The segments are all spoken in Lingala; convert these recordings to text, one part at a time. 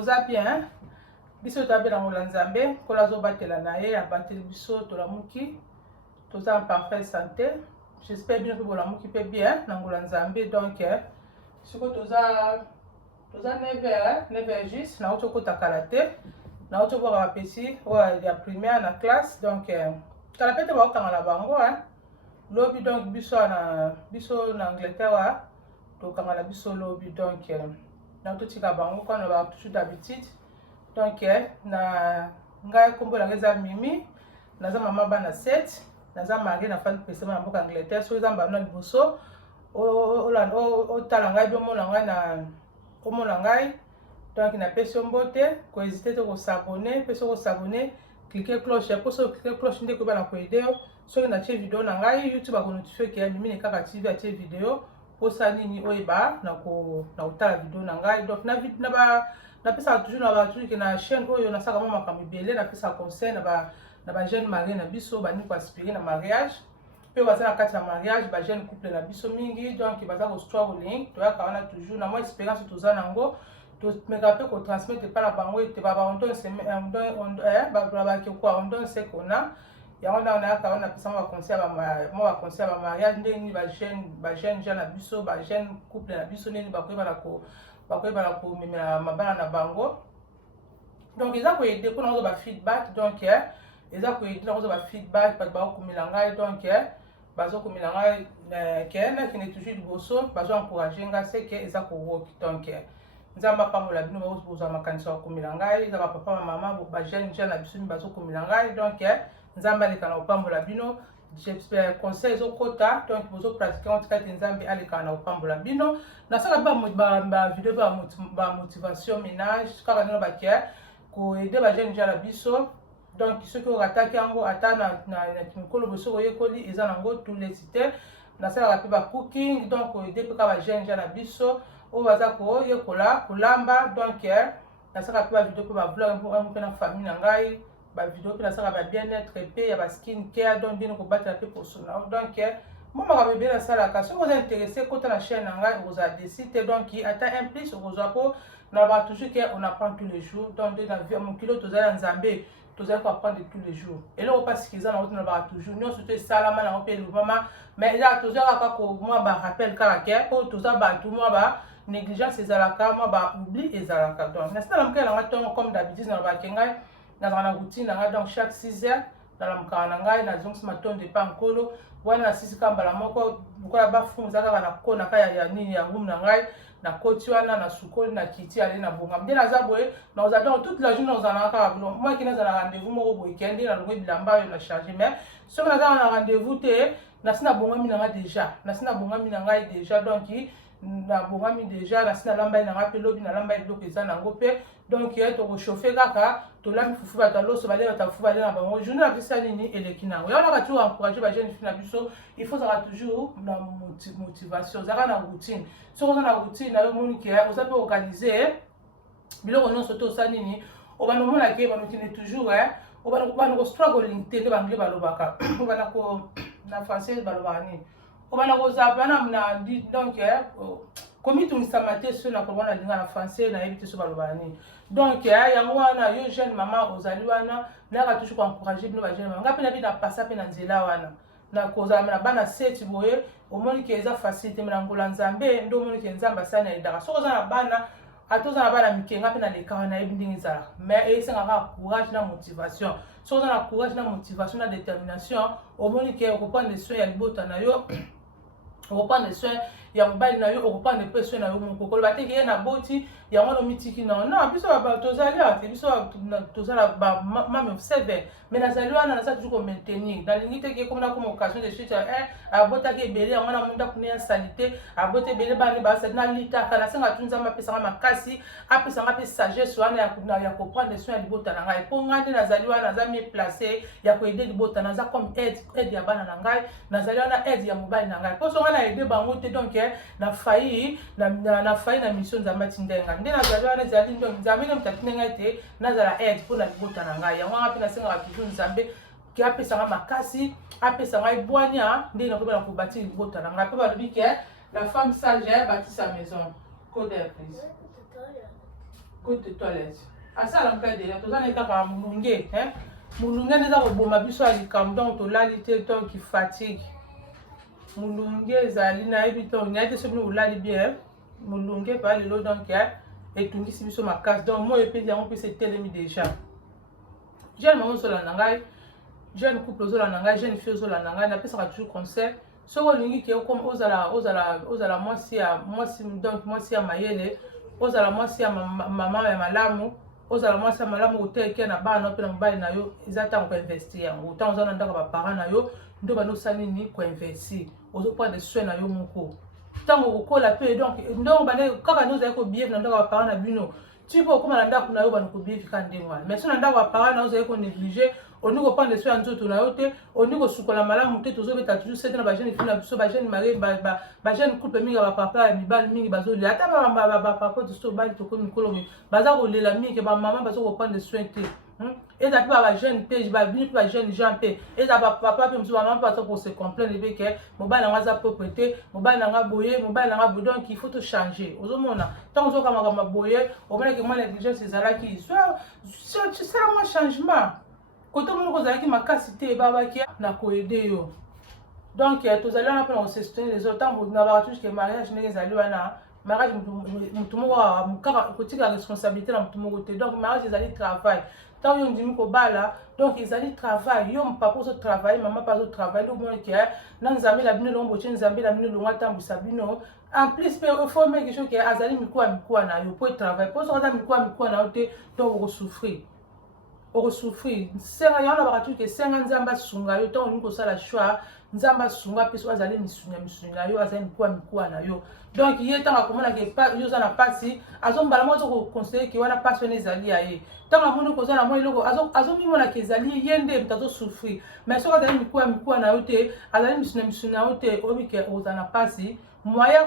boza bien biso tabe na Nzambe kola zo batela na ye abateli biso tolamuki toza en parfaite santé. J'espère bien que vous l'amour qui peut bien dans Nzambe. Donc siko toza 9h juste na auto kota kalate na auto bo ba pesi o ya primaire na classe. Donc kalapete ba okanga na bango lobby. Donc biso na Angleterre to kanga na biso lobby. Donc na auto tika bango quand on va toujours d'habitude. Donc na ngai kombo la ngeza Mimi naza mama bana 7 naza mari na fani pesa na mboka Angleterre. So za mbana liboso o tala ngai bio mona ngai na komona ngai. Donc na peso mbote ko hésiter to ko s'abonner, peso ko s'abonner, cliquer cloche pour so cliquer cloche ndeko bana ko aider so na tie vidéo na ngai YouTube ba ko notifier que Mimi ne kaka TV a tie vidéo pour ça nini oyeba na utala vidéo na ngai. Donc na pesa toujours na ba toujours que na chaîne oyo na saka mama kamibele na pesa conseil na ba jeune marié na biso ba ni ko aspirer na mariage pe baza na kati na mariage ba jeune couple na biso mingi. Donc baza ko struggling to ya kawana toujours na moi expérience toza nango to me rappelle ko transmettre par la bango et ba on donne on donne ce qu'on a ya on a kawana pesa ma conseil ba mariage ndeni ba jeune na biso ba jeune couple na biso ndeni ba koyeba ko memela mabana na bango. Donc eza ko aider pour na ba feedback. Donc eza ko aider na ba feedback ba komela ngai. Donc bazo komela ngai ke na kine toujours liboso bazo encourager ngai c'est que eza ko work. Donc nzamba pamola bino ba bozo makanisa komela ngai eza ba papa ba mama ba jeune na biso bazo komela ngai. Donc nzamba le kana pamola bino j'espère conseil zo kota. Donc bozo pratiquer en tout cas nzambe ale kana pambola bino na sala ba vidéo ba motivation ménage kaka no ba kia ko aider ba jeune na biso. Donc ceux qui ont attaqué yango ata na kimikolo boso yekoli eza nango tous les sites na sala ba ba cooking. Donc aider pe ka ba jeune na biso o baza ko yekola kolamba. Donc na sala ba vidéo pe ba vlog pour na famille na ngai ba vidéo pe na sala ba bien-être pe ya ba skin care. Donc bien ko battre pe pour sona. Donc moi ma bébé na sala ka si vous êtes intéressé côté la chaîne na ngai vous a décidé. Donc ata un plus vous apo na ba toujours que on apprend tous les jours. Donc dans vie mon kilo tozala Nzambe tozala ko apprendre tous les jours et là on passe qu'ils ont na ba toujours nous surtout salama na pe le mama mais là tozala ka ko moi ba rappel caractère pour tozala ba tout moi ba négligence ezalaka moi ba oubli ezalaka. Donc na sala mka na ngai comme d'habitude na ba kengai na routine na ngai. Donc chaque 6 heures dans la mka na ngai na zongs maton de pa nkolo wana sisi kamba la moko bukola ba funza kaka na kona kaya ya nini ya room na ngai na koti wana na sukoli na kiti ale na bonga mde na zaboye na ozadon toute la journée ozana kaka bilo moi qui na za rendez-vous moko boye kendi na longo bilamba yo na charger. Mais ce que na za na rendez-vous te na sina bonga mi na ngai déjà na sina bonga mi na ngai déjà. Donc na bonga mi déjà na sina lamba na ngai pe lobi na lamba biloko eza nango pe. Donc to ko chauffer kaka to la fufu ba ta loso ba le ta fufu ba le na bango journée na bisa nini eleki nango ya na ka toujours encourager ba jeune fille na biso. Il faut ça toujours na motivation ça na routine so ko na routine na yo moni ke oza pe organiser biloko non soto sa nini o ba no mona ke ba no kine toujours o ba no struggling te ba ngle ba lobaka o ba na ko na français ba lobaka ni o ba na ko za ba na donc comme tu samate so na ko bona linga na français na yebite so ba lobaka ni. Donc yango wana yo jeune maman ozali wana na ka toujours encourager bino ba jeune maman ngapi na bi na passa pe na nzela wana na koza na bana 7 boye omoni ke eza facilité na ngola Nzambe ndo omoni ke Nzamba sana edaka so koza na bana atoza na bana mikenga pe na lekawa na ebindingi zala. Mais esenga ka courage na motivation so koza na courage na motivation na détermination omoni ke okopanda soin ya libota na yo okopanda soin ya mobali na yo okopanda pe soin na yo moko koloba te ke na boti ya mwana mitiki non biso ba tozali ate biso tozala ba mame observe mais nazali wana na sa toujours ko maintenir dans limite ke comme na comme occasion de suite abota ke belé ya mwana munda kunia salité abote belé ba ni ba sa na lita kana senga tunza mapesa makasi apesa ngape sagesse wana ya ko prendre soin ya libota na ngai po ngandi nazali wana za mi placer ya ko aider libota na za comme aide ya bana na ngai nazali wana aide ya mobali na ngai po so ngana aider bango te. Donc na failli na mission za matindenga nde nazali wana ezali ndo Nzambe ne mtatine ngai te nazala aide pour na libota na ngai yango ngapi na senga toujours Nzambe ki apesa nga makasi apesa ngai bwanya nde na koba na kobati libota na ngai pe balobi ke la femme sage bâtit sa maison. Code please côté toilette asala mpe deja toza na kaka mulunge mulunge nde eza koboma biso ya likambo donc tolali te donc fatigue mulunge ezali nayebi to nayebi te soki olali bien mulunge pa lelo donc etungisi biso makasi donc moi epesi yango mpesi etelemi déjà jeune mama ozolanda ngai jeune couple ozolanda ngai jeune fille ozolanda ngai napesaka toujours conseil soki olingi ke ozala mwasi ya mayele ozala mwasi ya mama ya malamu ozala mwasi ya malamu oteleke na bana mpe na mobali na yo eza ntango koinvestir yango ntango oza na ndako baparent na yo ndo bando osala nini koinvestir ozoprendre soin na yo moko ntango okola mpe donc ndongo bande kaka nde ozali kobieve na ndako baparent na bino ti mpe okóma na ndako na yo bando kobieve kaka ndenge wana mais so na ndako baparent na yo ozali konéglige olingi koprendre soin ya nzoto na yo te olingi kosukola malamu te tozobeta toujours sete na bajeune fille na biso bajeune marie bajeune couple mingi ya bapapa ya mibali mingi bazolela ata bapapa toso obali tokomi mikolo baza kolela mingi bamama baza koprendre soin te eza mpe bajeune mpe babini mpe bajeune jean mpe eza bapapa mpe mosusu bamama mpe baza kose complaine ebe ke mobali nango aza propre te mobali nanga boye mobali nanga boye donc il faut to changer ozomona ntango ozokamaka boye omonaki mwa négligence ezalaki sala mwa changement kote moko ozalaki makasi te ebabaki na koede yo donc tozali wana mpona kosestonner les autres ntango na bakatouche ke mariage ndenge ezali wana mariage motu moko kaka kotika responsabilité na motu moko te donc mariage ezali travail ntango yo ndimi kobala donc ezali travail yo papa ozotravaille mama mpe azotravaille nde omonaki na nzambe na bino elongo botie nzambe na bino elongo atambwisa bino en plus mpe ofome quelque chose ke azali mikuwa na yo po etravaille mpo soki aza mikuwa na yo te donc okosouffrir senga yango na bakatu ke senga nzambe asunga yo ntango olingi kosala choix nzambe asunga mpe so azali misuni na yo azali mikuwa na yo donc ye ntango akomonake yo oza na mpasi azombala mo azokokonseye ke wana mpasi wana ezali ya ye ntango amoni koza na mwa eloko azomimonaka ezali ye nde moto azosouffrir mais soki azali mikuwa na yo te azali misuni na yo te oyebi ke oza na mpasi moyen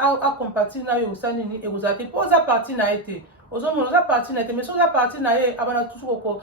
akompatir na yo osali nini ekozala te mpo oza parti na ye te ozomona oza parti na ye te mais soki oza parti na ye abana toujours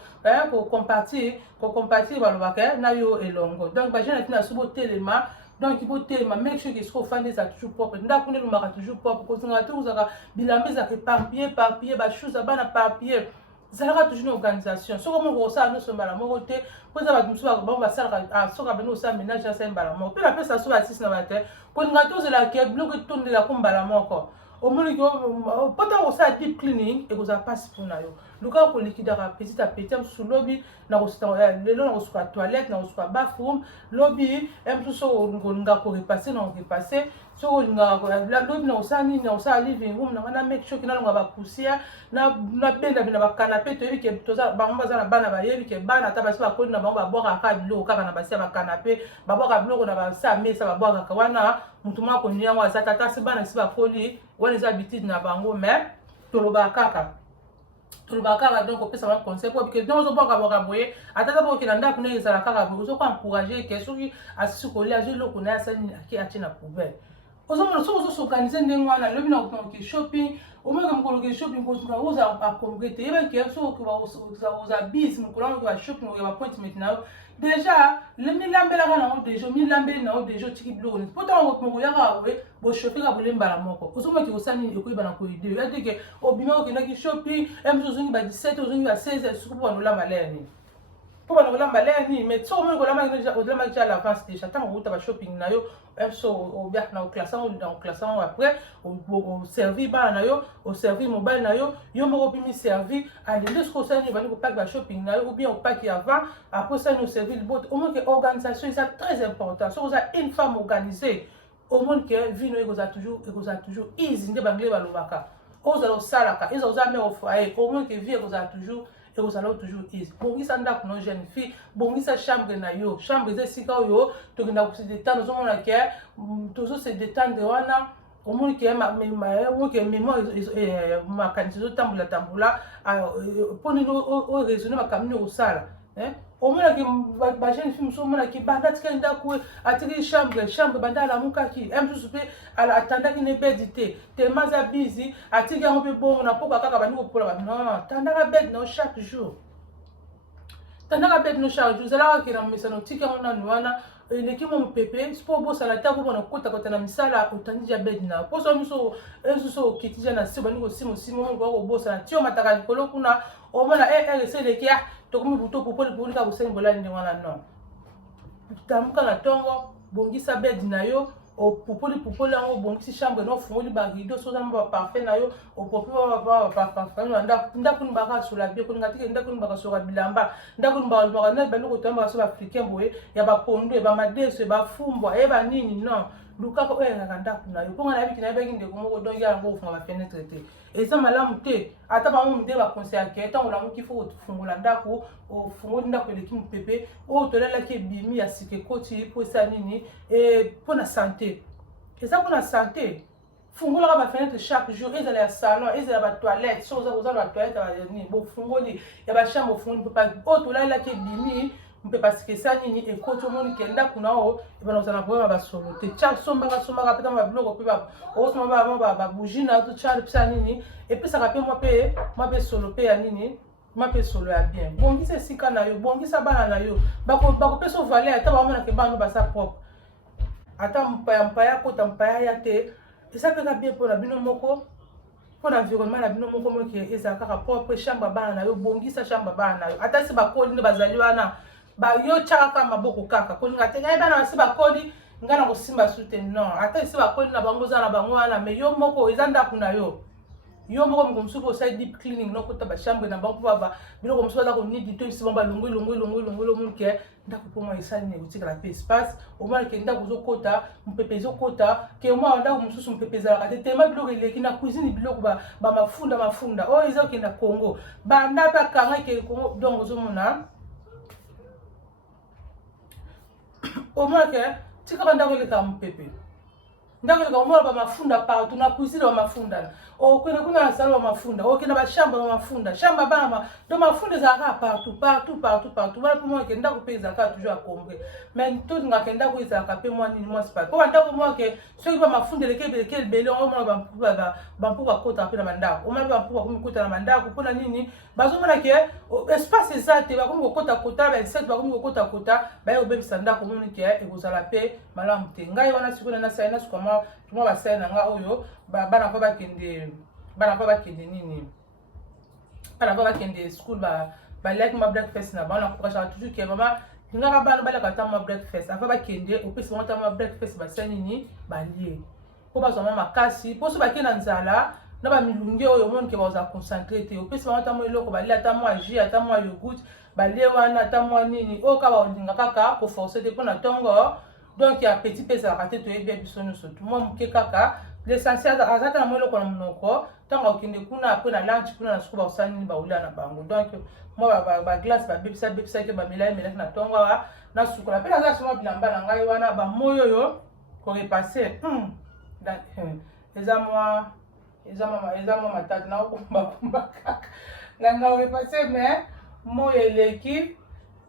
kocompatir balobaka na yo elongo donc bajeune ati na so botelema donc botelema make sure ke soki ofandi eza toujours propre ndako nde elumaka toujours propre kozingaka te kozalaka bilamba ezalaka éparpillé bachose bana parpillé ezalaka toujours na organisation soki omoko kosala nyonso mbala moko te po eza bato mosusu bango basalaka soki abandi kosala ménage asali mbala moko mpe bapesa so basisi na bate kolinga te ozelaka biloko etondelako mbala moko omoni po ntango kosala deep cleaning ekozala mpasi mpona yo luka kolikidaka petit à petit mosusu lobi lelo na kosuka toilette na kosuka bathroom lobi mosusu soki olinga korepasse na korepasse soki olingaka lobi na kosala nini na kosala living room nanga na make sure ke nalonga bapoussière na benda na bakanape toyebi ke bango baza na bana bayebi ke bana ata basi bakoli na bango babwakaka biloko kaka na basi ya bakanape babwaka biloko na basi ya mesa babwakaka wana motu moko akoni yango aza tata si bana esi bakoli wana eza habitude na bango mais tolobaka kaka donc opesa bango conseil po bike donc ozobwaka boye atata bokokenda ndako ndenge ezala kaka boye ozoko encourage ke soki asisi kolia azwi eloko na ye asali ake atie na poubelle ozomona soki ozosorganize ndenge wana lobi na koke shopping omeka mokolo ke shopping kosuka ozala akombre te yebaki soki oza bisi mokolo wana oke bashopping oke baappointment na yo déjà milambelaka nango déjà milambeli nango déjà otiki biloko neti po ntango mokoyaka boye boshofeka bolembala moko ozomaki kosala nini ekoyeba na koide yo yadeke obima okendaki shopping mosu ozongi ba 17 ozongi ba 16 suku mpo banolamba lere nini mpo banolamba lere nini mais soki omoni olamaki ja l'avance déjà ntango okouta bashopping na yo so obiaka na oklasa yango après oservir bana na yo oservir mobile na yo yo moko opimi servir alende soki osali nini obandi kopaki bashopping na yo ou bien opaki avant après osali nini oservir libote omoni ke organisation eza très important soki oza une femme organisée omoni ke vie no ekozala toujours easy nde bangele balobaka ozala osalaka eza oza mare au foyer omoni ke vie ekozala toujours easy bongisa ndako no jeune fille bongisa chambre na yo chambre eza esika oyo tokenda kose détendre ozomona ke tozose détendre wana omoni ke makanisi ezotambola mpo nini oresone makambo nini okosala omonaki bajeune fille mosusu omonaki banda atikali ndako atikali chambre banda alamukaki mosusu mpe atandaki na ebedi te tellement aza busy atiki yango mpe bongo na pokwa kaka bandi kopola non tandaka bedi na yo chaque jour ezalaka ke na mesana otiki yango nanu wana eleki mo pepe spo bosala ta ko bona kota na misala otandi diabète na poso miso esuso okiti na se bani ko simo ko bosala tio mataka likolo kuna omona ese eleki ya tokomi buto popoli ka bosani bolani ndi wana non tamuka na tongo bongisa bed na yo popoli yango bongisi chambre no fungoli ba rideau so na ba parfait na yo opopi ba parfait na ndakuni baka sola bien ko ngati ndakuni baka sola bilamba ndakuni ba na bano ko tamba so africain boye ya ba pondo ba madeso ba fumbwa ba nini non luka ko na ndakuna yo ponga na biki na beki ndeko moko donc ya ngo funga ba fenêtre te eza malamu te ata ba mu nde ba conseil ke tango la mu kifo fungula ndako o fungoli ndako eleki mpepe o tolela ke bimi ya sike koti po sa nini pour la santé eza pour la santé fungola ba fenêtre chaque jour ezala ya salon ezala ba toilette so za ba toilette ba nini bo fungoli ya ba chambre fungoli pa o tolela ke bimi mpe parce que ça nini ekoti omoni ke ndako na o ebana ozala boyeba basolo te tia sombaka peta ma biloko mpe osoma ba bougie na to tia pesa nini epesaka mpe mwa mpe solo mpe ya nini mwa mpe solo ya bien bongisa esika na yo bongisa bana na yo bakopesa ovale ata bamonake bana basa propre ata mpaya kota mpaya ya te eza mpeka bien mpona bino moko mpona environnement na bino moko moke ezala kaka propre chambre bana na yo bongisa chambre bana na yo ata si bakoli nde bazali wana yo tiaka maboko kaka kolinga te ngai bana basi bakoli ngai na kosimba su te non ata esi bakoli na bango oza na bango wana mais yo moko eza ndako na yo moko moko mosusu osali deep cleaning nokota bachambre na bango mpo biloko mosusu aza konidi to esi bango balongwi omonike ndako mpo mwa esali na ekotikala mpe espace omonike ndako ozokota mopepe ezokota ke mwa ndako mosusu mopepe ezalaka te tema biloko eleki na cuisine biloko mafunda oyo eza okenda Congo banda mpe akanga ekende Congo donc ozomona omona ke tikaka ndako eleka mopepe ndako eleka omona bamafunda partout na cuisine bamafunda okende kuna na salon bamafunda okende bachambre bamafunda chambre bana donc mafunda ezalaka partout wana mpe mwa ke ndako mpe ezalaka toujours acombre mais tolingaka ndako ezalaka mpe mwa nini mwa spa mpo bandako mwa ke soki bamafunda eleki ebele omona bampu bakotaka mpe na bandako omona mpe bampu bakomi kota na bandako mpona nini bazomona ke espace eza te bakomi kokota ba bakomi kokota baye kobebisa ndako omoni ke ekozala mpe malamu te ngai wana sikoyo nasali nasuka mwa basali na ngai oyo bana mpo bakende nini bana mpo bakende school balaki ma breakfast na bango nakouragaka toujours ke mama lingaka bana balaka ata mwa breakfast afa bakende opesi bango ata mwa breakfast basali nini balie mpo bazwa mwa makasi mpo so bakende na nzala na bamilungi oyo omoni ke bazala concentré te opesi bango ata mwa eloko balie ata mwa jus ata mwa yogurt balie wana ata mwa nini oyo kaka balinga kaka koforce te mpo na ntongo donc ya petit mpe ezalaka te toyebi ya biso nyonso tu mwa moke kaka l'essentiel azalaka na mwa eloko na monoko ntango okende kuna apres na lunch kuna na suku bakosala nini baolia na bango donc mwa baglace babebisaki bamelaki na ntongo awa na sukola mpe naza soma bilamba na ngai wana bamoyi oyo korepase eza mwa matata na okumbakumba kaka na nga orepase mais moyi eleki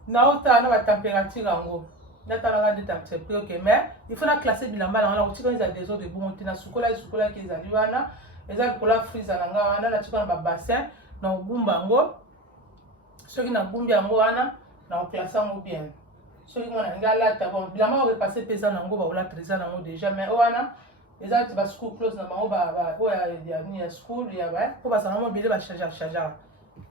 naotala na batempérature yango natalanga nde température ok mais il faut na classer bilamba na wana kotika eza désordre ebongo te na sukolaki ezali wana eza likolo freezer na nga wana natika na babassin na kobumba yango soki nabumbi yango wana na koklase yango bien soki ngo na ngai alata bon bilamba orepasse mpe eza nango baolata eza nango déjà mais o wana eza neti ba school close na bango oyo ya school mpo bazala mo ebele bachargeaka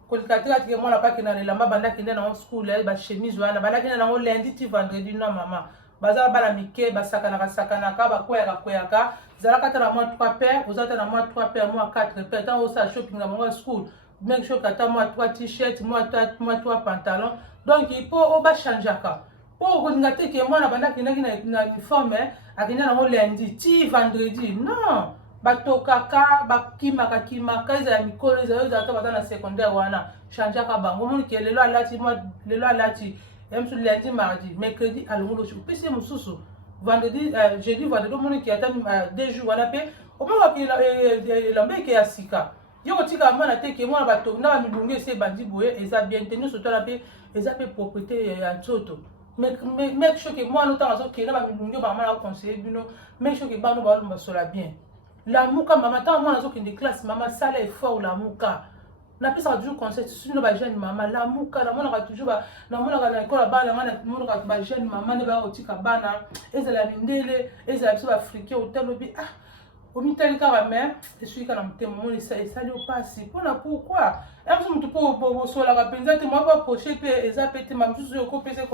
kolika te kati ke mwana mpe akende na elamba banda akende nango school bachemise wana banda akende nango lundi ti vendredi no mama bazala bana mike basakanaka bakweyaka ezalaka ata na mwa 3 paire oza ata na mwa 3 paire mwa 4 paire ntango osala shopping na bango ya school make sure ata mwa 3 t-shirt mwa 3 pantalon donc mpo bachangeaka mpo okolinga te ke mwana banda akendaki na uniforme akende nango lundi ti vendredi non batokaka bakimaka ezala mikolo ezala to baza na secondaire wana changeaka bango omoni ke lelo alati mosusu lundi mardi mercredi alongo losi opesi ye mosusu vendredi jeudi vendredi omoni ke ata 2 jours wana mpe omonaka elamba eke ya sika yo kotika mwana te ke mwana bato na bamilungu esi ebandi boye eza bien te nyonso tala mpe eza mpe propriété ya nzoto make sure ke mwana otanga azokende na bamilungu bamana akoconseille bino make sure ke bano balomba basola bien lamuka mama ntango mwana azokende classe mama sala effort lamuka na pesa toujours conseil sur ba jeune maman la muka na mona toujours ba na mona na école bana na mona ba jeune maman ne ba otika bana ezala mindele ezala biso ba africain otelobi ah omitali kaka mais esui kana mutema moni esali opasi mpona pourquoi emso mutu mpo bosolaka mpenza te mwa baproche mpe eza pe te mamisusu okopesa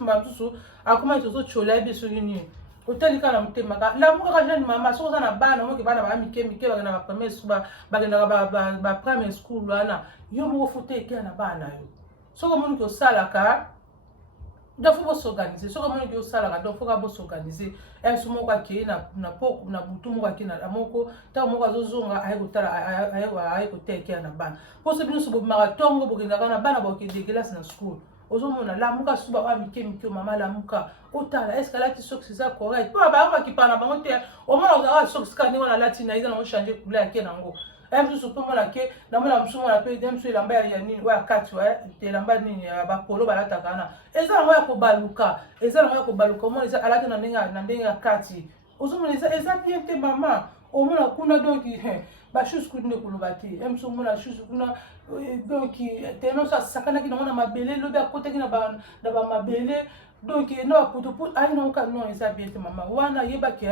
mamisusu akoma ete ozochola yebi soki nini otali kaka na mutema lamu kaka jeune mama soki oza na bana omoke bana baya mike bakenda bakendaka baprimary school wana yo moko futa ekeya na bana yo soki omoni ke osalaka donc faut s'organiser soki omoni ke osalaka donc foka bosorganiser emso moko akei na butu moko akei na moko ntango moko azozonga aye kotala ekeya na bana mpo so bino so bomaka ntongo bokendaka na bana bokende kelasi na school ozomona lamuka suba oya mike mama lamuka otala eske alati sokisi eza correct mpo bayamba kipana na bango te omona ozalaka sokisi kaka ndenge wana alati na eza nango change couleur yake nango mosusu mpe mona ke namona mosusu mona mpe mosusu elamba ya nini oya kati elamba nini ya bapolo balataka wana eza nango ya kobaluka omona eza alati na ndenge ya kati ozomona eza bien te mama omona kuna donc bashuse kuna koloba te mosusu omona shuse kuna donc tellement so asakanaki nango na mabele lobi akotaki na bamabele donc na bapotopo ayi nango ka non eza bien te mama wana yebaki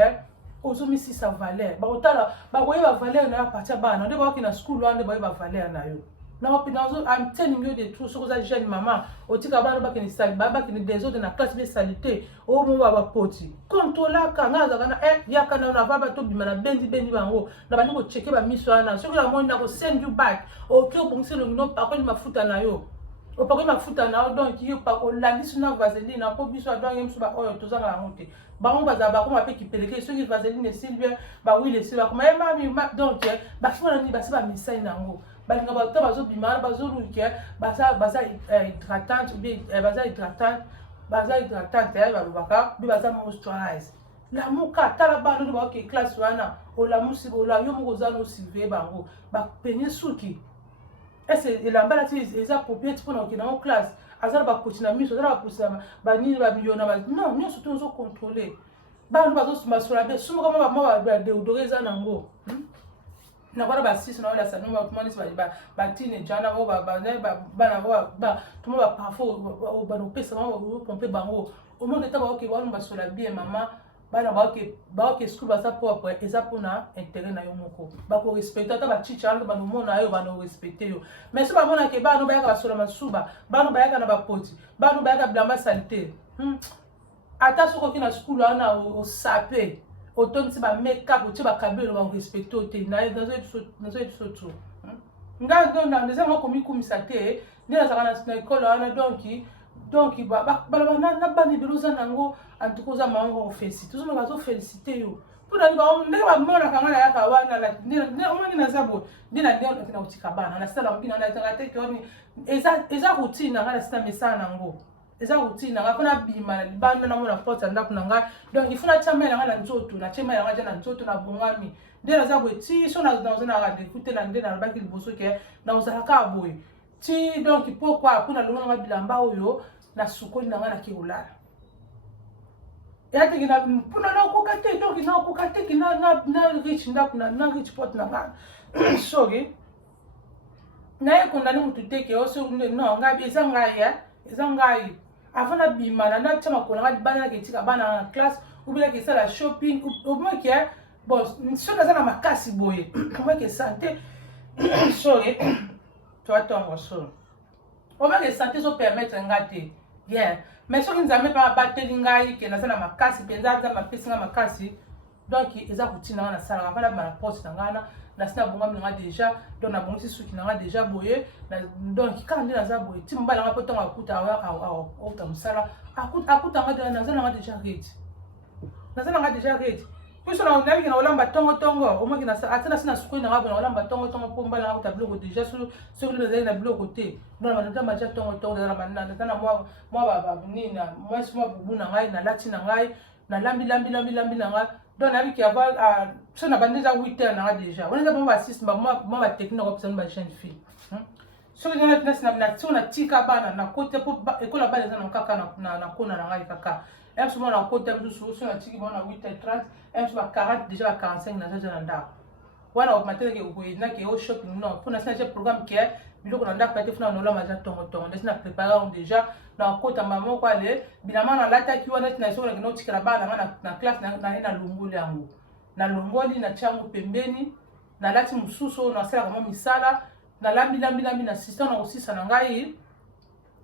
ozomisisa valeur bakotala bakoyeba valeur na yo apartir bana nde bakoki na school wana nde bakoyeba valeur na yo I'm telling you the truth. So that jeune maman, otika bana bakini sali, bakini desordre na classe be salite, o mo ba poti. Contrôla kanga zakana yakana na baba to bimana bendi bango. Na bani ko checker ba miso ana. So la mo na ko send you back. O ki o bongisi lo no pa ko mafuta na yo. O pa ko mafuta na yo donc yo pa ko landi suna vaseline na po biso adwa yem so ba oyo to zanga ngote. Bango baza ba ko ma pe ki peleke so ki vaseline Sylvia ba oui les Sylvia ko ma mami donc ba fona ni ba se ba misai na ngo. Balinga bato bazobima bazoluke baza hydratante bien baza hydratante balobaka mpe baza moisturize lamuka tala bana oyo baoke classe wana olamusi yo moko oza nosurveille bango bapenye suki ese elamba lati eza propriété mpona okende yango classe aza na bakoti na miso aza na bakoti na banini babiyona non nyonso to ozocontrôle bana bazomasola be sumaka mwa badeodore eza nango na kwa ba sisi na wala sanu ba tumani ba teenager na bana tuma ba parfois ba no pesa ba pomper bango au moins de temps ba ba sola bien mama bana ba ke school ba sa propre eza pona intérêt na yo moko ba ko respecter ta ba chicha ba no mona yo ba no respecter yo mais so ba mona ke ba no ba ya sola masuba ba no ba ya na ba poti ba no ba ya blamba salité ata soko ki na school ana o sape autant si ba make up ou ba kabelo ba respecter ote na dans episode nga donc les gens comme komisa te ni na zakana na école ana donc ba na bani beloza nango en tout cas mango féliciter tout ça féliciter yo pour na ba ndenge ba mona kanga na yaka wana la ni omani na zabo ni na ndio na utika bana na sala mbina na tanga te koni eza routine na ngala sita mesa nango eza routine na ngapona bima na bana na mona porte ndako na nga donc il faut na chama na nzoto na chama na nga na nzoto na bongami nde na zabo ti so na na écouter na nde na baki liboso ke na uzala ka boy ti donc pourquoi kuna longa na bilamba oyo na sukoli na nga na kiolala ya te na puna na kokate donc na kokate ki na rich ndako na rich pot na nga sorry na ye kondani mutu te ke oso no ngabi eza ngai avant na bimana na chama kona bana ke tika bana classe ou bien que ça la shopping ou bien que bon so na za na makasi boye comment que santé sorry toi ton so o bien que santé so permettre ngate yeah mais so nzambe pa bateli ngai ke na za na makasi penza za mapesi nga makasi donc eza routine na sala avant na bana poste na ngana na sina bonga nga déjà donc na bongi suki na nga déjà boye donc quand ndi na za boye timba la ngapo tonga akuta au tamsala akuta nga na za na nga déjà ready puisque na nabi na olamba tongo au moins na atana sina suki na nga olamba tongo pomba la ngapo tablo déjà sur le zai na bloc côté donc na ndama ja tongo na manana na moi ba nina moi suma bubu na ngai na lati na ngai na lambi na ngai donc na biki avant so na bandeza 8h na déjà on est bon ba 6 ba technique ko pesa ba jeune fille so na na na tika bana na côté pour école ba les na kaka na kona na ngai kaka et so na côté so na tiki bana 8h30 et so ba 40 déjà 45 na déjà na ndako wana matin ke ko na ke au shopping non pour na changer programme qui est biloko na ndako te funa nola maja tongo ndesi na préparer déjà na kota maman ko ale bilama na lata ki wana tina so na tikela bana na classe na longoli yango na longoli na changu pembeni na lati mususu na sala kama misala na lambi na system na osisa na ngai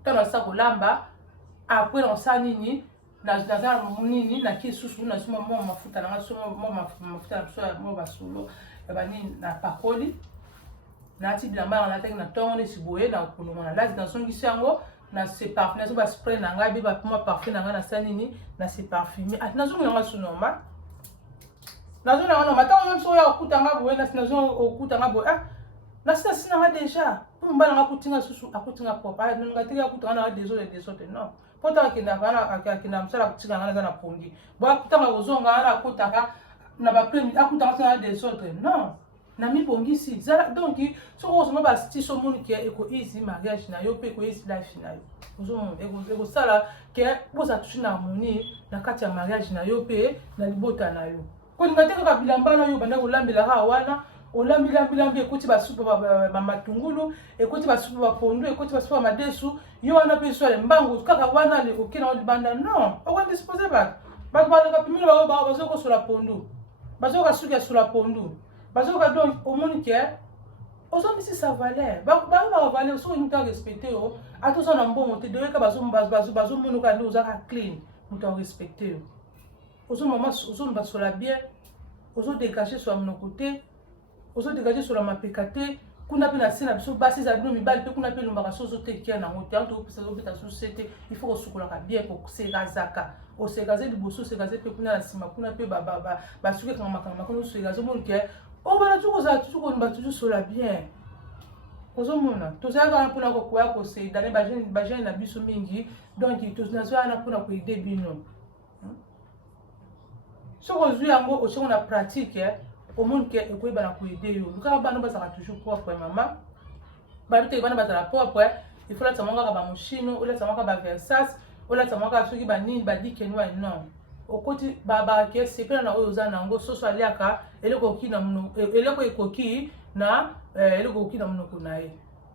tana sa kolamba après on sa nini na nini na kisusu na suma mo mafuta na suma mo mafuta na so mo basulo bani na pakoli na ti bilamba na teki na tongo ne siboye na kulunga na lati na songisi yango na se parfum na so ba spray na ngai ba puma parfum na ngai na sa nini na se parfumer na zo nga su normal na zo na wana mata même so ya okutanga boye na zo okutanga boye na sina nga déjà pour mbala nga kutinga susu akutinga popa na nga teki akutanga na des autres non pota kina bana akina msala kutinga nga na pongi bo akutanga ozonga na akutaka na ba premier akutanga na des autres non na mi bongisi zala donc so ko so ba sti so moni ke eko easy mariage na yo pe ko easy life na yo ozo eko sala ke boza touche na harmonie na kati ya mariage na yo pe na libota na yo ko ninga teka bilamba na yo banda ko lambela ka wana olambi ekoti basupu ba matungulu ekoti basupu ba pondu ekoti basupu ba madesu yo wana pe so le mbangu kaka wana le kokina libanda non o kwa disposer ba ka pimilo ba bazoko sur la pondu bazoko suka sur la pondu bazoko donc au monde que ozo misi sa valeur ba valeur so muta respecter o atozo na mbongo te doyeka bazo munu ka ndo uzaka clean muta respecter ozo mama ozo mbasola bien ozo dégager sur mon côté ozo dégager sur la mapekate kuna pe na sina biso basi za bino mibali pe kuna pe lumbaka sozo te kia na ngote anto pesa zo beta société il faut kosukola ka bien pour se razaka o se gazer liboso se gazer pe kuna na sima kuna pe ba suke kama kuna se gazer mon ke o bana tuko za tuko mba toujours sur la bien ozo mona to za ka pona ko kwa ko se dane ba jeune na biso mingi donc to na zo ana pona ko ide bino so ko zu yango o so na pratique au monde qui est bana ko aider yo ka bana ba saka toujours propre maman ba te bana ba saka propre il faut la tsamanga ba moshino ou la tsamanga ba Versace ou la tsamanga soki ba nini ba dikenwa non au côté ba ke sepela na oyo za nango so so aliaka eleko ki na muno eleko ekoki na eleko ki na muno kunae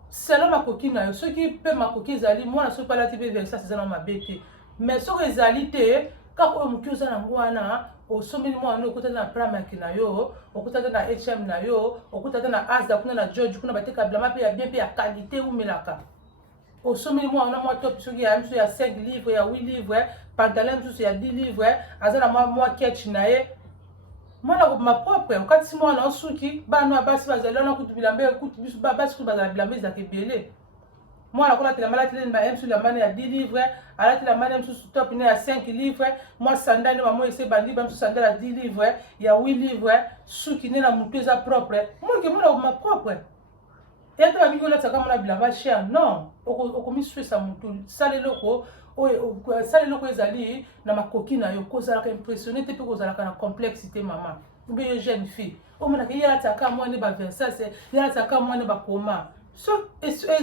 selo makoki na yo soki pe makoki zali mwana so pala tipe Versace za na mabete mais so ezali te ka ko muki za nango wana osomeli mwana okutata na Primark na yo okutata na H&M na yo okutata na Asda kuna na George kuna bateka bilama pe ya bien pe ya qualité umelaka osomeli mwana mwa top soki ya mso ya 5 livres ya 8 livres pantalon mso ya 10 livres azana mwa catch na ye mwana ko ma propre okati mwana osuki bana basi bazali na kutu bilambe kutu bisu basi kutu bazali bilambe za kebele mwana kola tela mala tela ba mso la mane ya 10 livres ala tela mane mso top ne ya 5 livres moi sandale ba moi ese bandi ba mso sandale ya 10 livres ya 8 livres suki ne na mutu eza propre moi ke mwana ma propre et ta bingo la tsaka mona bilamba cher non oko mi swesa mutu sale loko sale loko ezali na makoki na yo kozala ka impressionné te pe kozala ka na complexité maman ube yo jeune fille o mona ke yala tsaka mwana ba Versace yala tsaka mwana ba koma so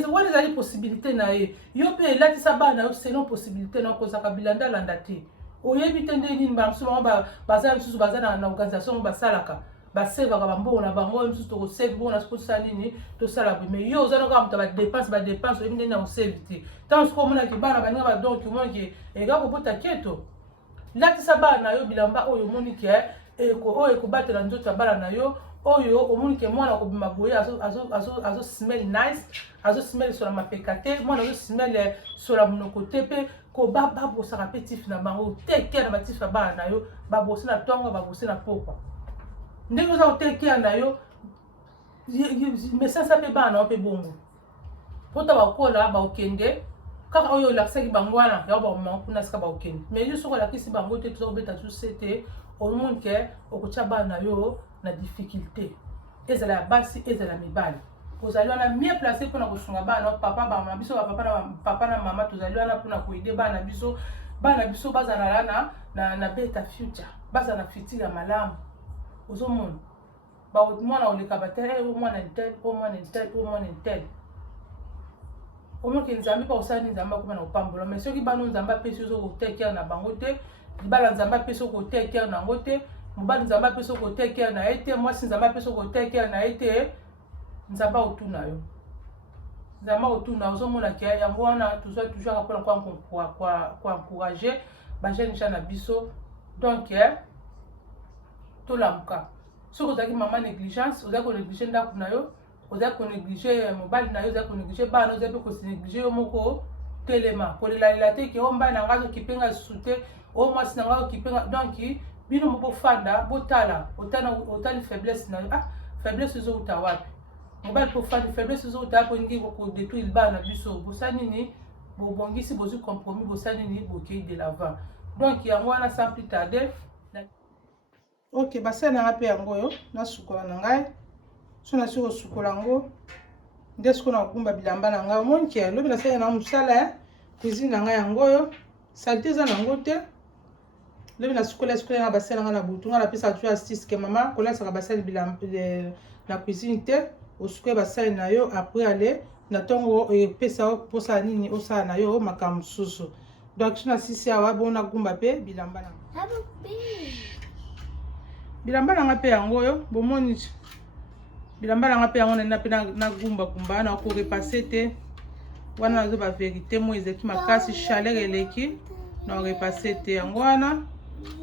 what is the possibilité na ye yo pe latisa bana yo selon possibilité na kozaka bilanda landa te oyebi te nde nini bamsusu baza misusu baza na organisation basalaka basevaka bambongo na bango misusu tokosave bongo na sikosala nini tosala boye mais yo oza noka mutu badepense oyebi ndeni na kosave te ntango siko omonaki bana baninga badonki omonaki eka kobota keto latisa bana na yo bilamba oyo omoniki oyo ekobatela nzoto ya bana na yo oyo omonike mwana kobima boye azo smell nice azo smell sur la mapekate mwana azo smell sur la monoko te pe ko babosaka pe tifi na bango teke na batifi ya bana na yo babose na tongo babose na pokwa ndenge oza koteke na yo mesasa pe bana na yo pe bongo pota bakola baokende kaka oyo olakisaki bango wana yao bamama kuna sika baokende mais yo soki olakisi bango te toza kobeta suse te omonike okotya bana na yo na difficulté ezala ya basi ezala mibali ozali wana mieux placé mpona kosunga bana papa bamama biso papa na mama tozali wana mpona koide bana biso bazala na beta future bazala na futur ya malamu ozomona mwana oleka bate mwana ntel omoki nzambe mpa osali nzambe akoma na opambola mais soki bana nzambe apesi ozo kotekere na bango te libala nzambe apesi okotekere nango te mobali nzambe apesa côté cœur na été mwasi nzambe apesa côté cœur na été nzambe otuna yo nzambe otuna ozomona ke yango wana toujours apona kwa encourager ba jeune gens na biso donc tolamuka soki ozalaki mama négligence ozali konéglige ndako na yo ozali konéglige mobali na yo ozali konéglige bana ozali mpe konéglige yo moko telema kolelalela te ke o mbai na ngai okipe ngai lisusu te o mwasi na ngai okipe ngai donc bino mo bofanda botala otali faiblesse na yo faiblesse ezouta wapi mobali mpo fandi faiblesse ezouta wapi olingi kodétruire bana na biso bosali nini bobongisi bozwi compromis bosali nini bokei de l'avant donc yango wana sans plus tarder ok basali na ngai mpe yango oyo nasukola na ngai so nasi kosukola yango nde siko na kogumba bilamba na ngai omoni ke lobi nasali na mosala cuisine na ngai yango oyo salite eza nango te lobi nasukola ngai basali na ngai na butu ngai napesa toujours astuce ke mama kolasaka basali bilamba na cuisine te osukola basali na yo après ale na ntongo epesa mposala nini osala na yo makambo mosusu donc so nasisi awa bona gumba mpe bilamba na bilamba na ngai mpe yango oyo bomoni bilamba na ngai mpe yango nena mpe nagumbakumba na korepase te wana nazo ba vérité mo ezalaki makasi chaleur eleki na korepase te yango wana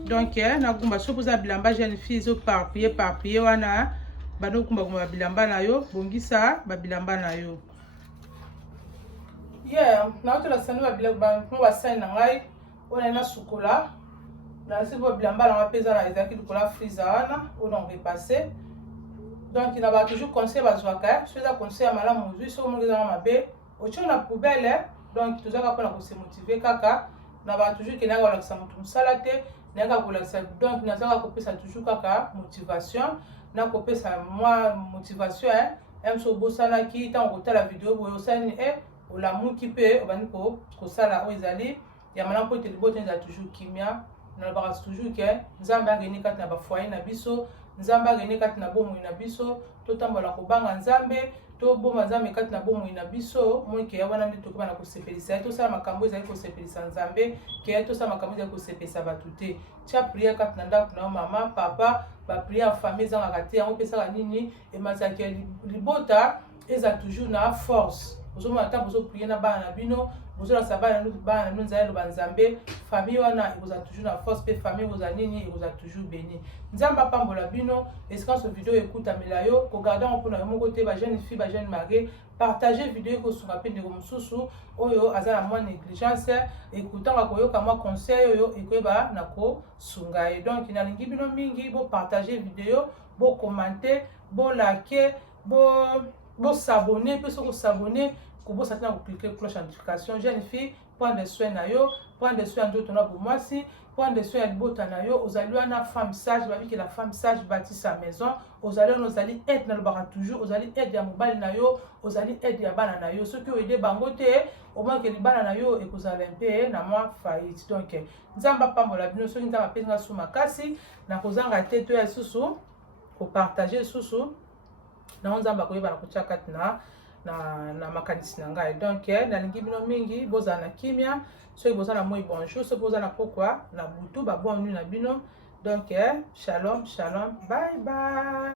donc nagumba soki oza bilamba jeune fille ezoparpille wana bando kumbakumba babilamba na yo bongisa babilamba na yo naotola sani basali na ngai oyo na sukola nasi po bilamba na ngai mpe eza na ezalaki likola freezer wana oyo na korepase donc na ba toujours conseil bazwaka so eza conseil ya malamu ozwi soki omongi ezanga mabe otie na poubelle donc tozalaka mpona kose motive kaka na ba toujours ke nayaka kolakisa motu mosala te nayaka kolakisa donc nazalaka kopesa toujours kaka motivation na kopesa mwa motivation so obosanaki ntango kotala video boye osali olamuki mpe obandi kosala oyo ezali ya malamu mpo ete libota ezala toujours kimia nalobaka toujours ke nzambe akende kati na bafoyer na biso nzambe akende kati na bomoi na biso totambola kobanga nzambe tobomba nzambe kati na bomoi na biso moi ke wana nde tokobana kosepelisa tosala makambo ezali kosepelisa nzambe ke tosala makambo ezali kosepelisa bato te tia priere kati na ndako na yo mama papa bapriere ya famille ezangaka te yango epesaka nini emasaki libota eza toujours na force ozomona ntango bozopriere na bana na bino bozolakisa bana na bino nzala eloba nzambe famille wana ekozala toujours na force mpe famille ekozala nini ekozala toujours béni nzambe apambola bino esika nyonso video ekutamela yo kogarda yango mpona yo moko te bajeune fille bajeune marie partage video ekosunga mpe ndeko mosusu oyo aza na mwa négligence ekutanga koyoka mwa conseil oyo ekoyeba na kosunga ye donc nalingi bino mingi bopartage video bokommente bolake bosabone mpe soki osabone kobosa te na koklike cloche ya notification jeune fille prendre soin na yo prendre soin ya nzoto na bomwasi prendre soin ya libota na yo ozali wana femme sage babi ke la femme sage bâtit sa maison ozali wana ozali aide nalobaka toujours ozali aide ya mobali na yo ozali aide ya bana na yo soki oede bango te omonke libana na yo ekozala mpe na mwa faillite donc nzambe apambola bino soki nzambe apesinga su makasi na kozanga te to ya lisusu kopartage lisusu nango nzambe akoyeba na kotia kati na makanisi na ngai donc nalingi bino mingi bozala na kimia soki boza na moi bonjour soki boza na pokwa na butu babon nu na bino donc shalom shalom bye bye.